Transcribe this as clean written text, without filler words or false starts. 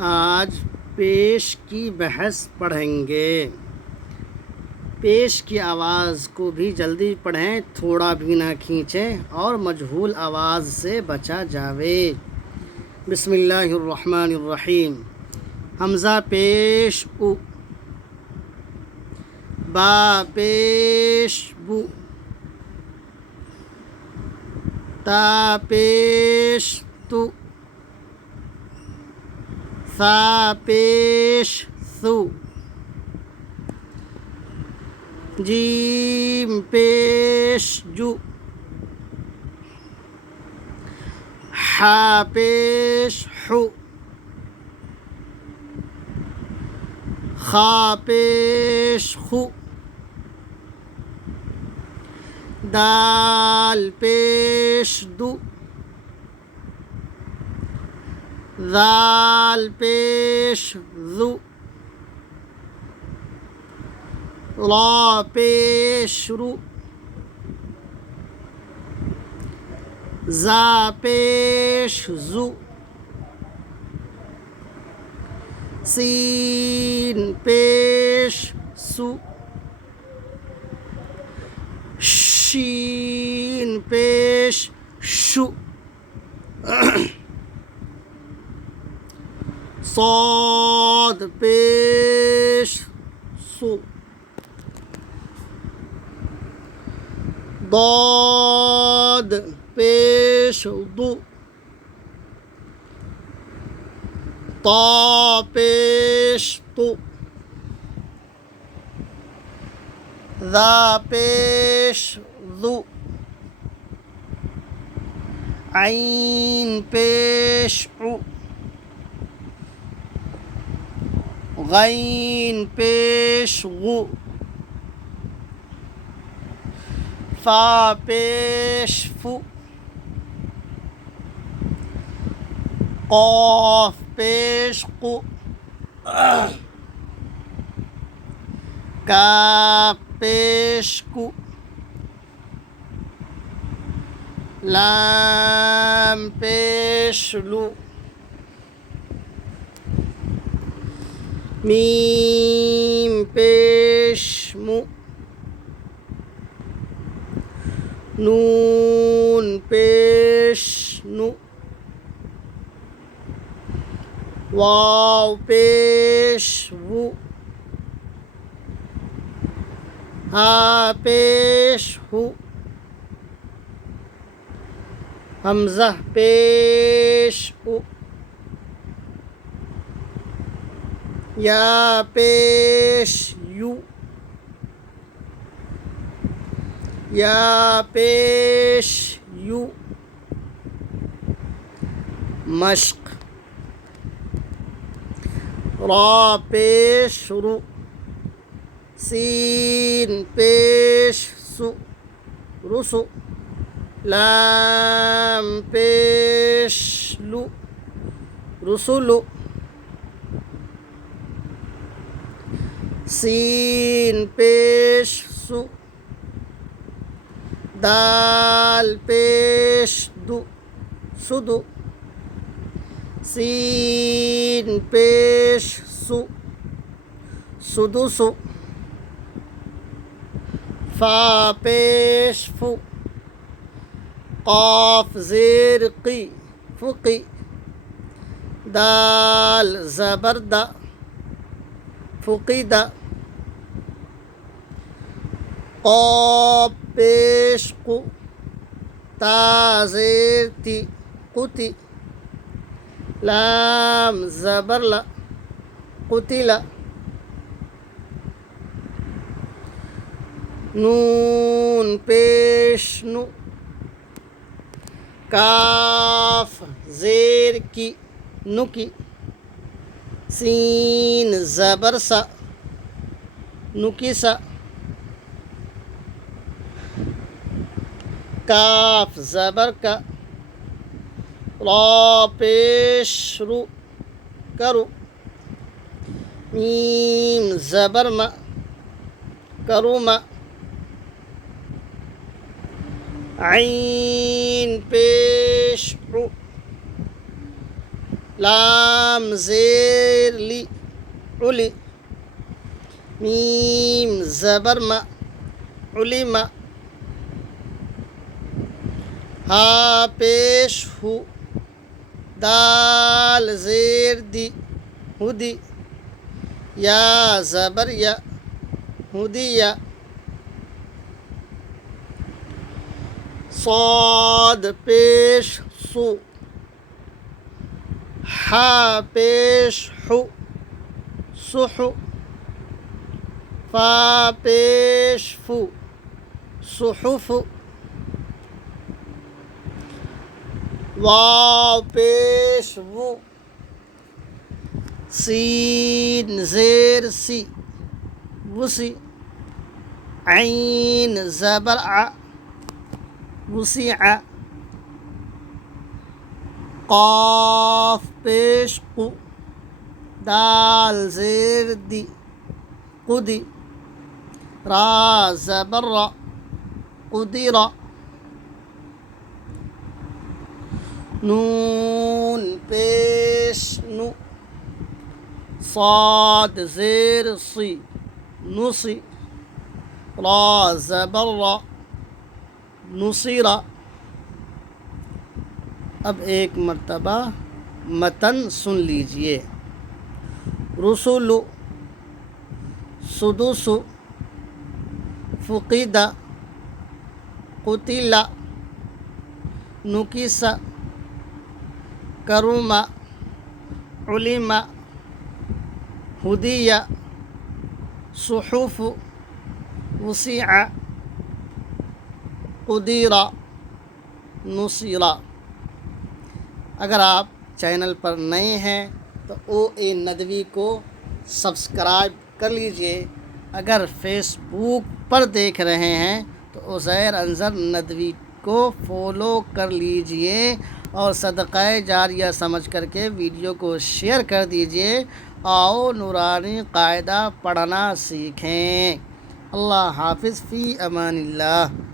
आज पेश की बहस पढ़ेंगे। पेश की आवाज़ को भी जल्दी पढ़ें, थोड़ा भी ना खींचें और मजहूल आवाज़ से बचा जावे। बिस्मिल्लाहिर्रहमानिर्रहीम। हमज़ा पेश उ, बा पेश बु, ता पेश तु, सा पेश सु, जीम पेश जु, हा पेश हु, खा पेश खु, दाल पेश दु, ज़ाल पेश ज़ु, ला पेश रु, ज़ा पेश ज़ु, सीन पेश सु, शीन पेश शु, صاد पेश सु, ضاد पेश दु, ता पेश तु, ज़ा पेश ज़ु, ऐन पेश उ, गैन पेश गु, फा पेश फु, क़ाफ पेश कु, काफ पेश कु, लाम पेश लु, मीम पेश मु, नून पेश नु, वाव पेश वु, हा पेश हु, हमज़ा पेश उ, या पेश यू, या पेश यू, मश्क। रा पेश रु, सीन पेश सु, रुसु, लाम पेश लु, रुसुलु, सीन पेश सु, दाल पेश दु, सुदु, सीन पेश सु, सुदुसु, फा पेश फु, क़ाफ ज़ेर क़ी, फ़ुक़ी, दाल ज़बरदा, फ़ुक़िदा, क़ाफ पेश क़ु, ता ज़ेर ती, क़ुति, लाम ज़बरला, क़ुतिला, नून पेश नु, काफ ज़ेर की, नुकी, सीन ज़बर सा, नुकिसा, काफ ज़बर का, रा पेश रु, करु, मीम ज़बर मा, करुमा, ऐन पेश उ, लाम ज़ेर ली उली, मीम ज़बर म उलिमा, हा पेश हु, दाल ज़ेर दी हुदी, या ज़बर या हुदिया, صاد पेश सु, हा पेश हु सुहु, फा पेश फु सुहुफु, वाव पेश वु, सीन ज़ेर सी वुसी, ऐन ज़बर आ वुसिअ, क़ाफ पेश कु, दाल ज़ेर दी कुदी, रा ज़बर र कुदिरा, नून पेश नु, साद ज़ेर सी नुसी, रा ज़बर र नुसीरा। अब एक मर्तबा मतन सुन लीजिए। रुसुलु सुदुसु फ़ुक़िदा क़ुतिला नुकिसा करुमा उलिमा हुदिया सुहुफ़ु वुसिअ क़ुदिरा नुसिरा। अगर आप चैनल पर नए हैं तो OA नदवी को सब्सक्राइब कर लीजिए। अगर फेसबुक पर देख रहे हैं तो उज़ैर अंज़र नदवी को फॉलो कर लीजिए और सदक़ाए जारिया समझ करके वीडियो को शेयर कर दीजिए। आओ नूरानी कायदा पढ़ना सीखें। अल्लाह हाफ़िज़ फ़ी अमानिल्लाह।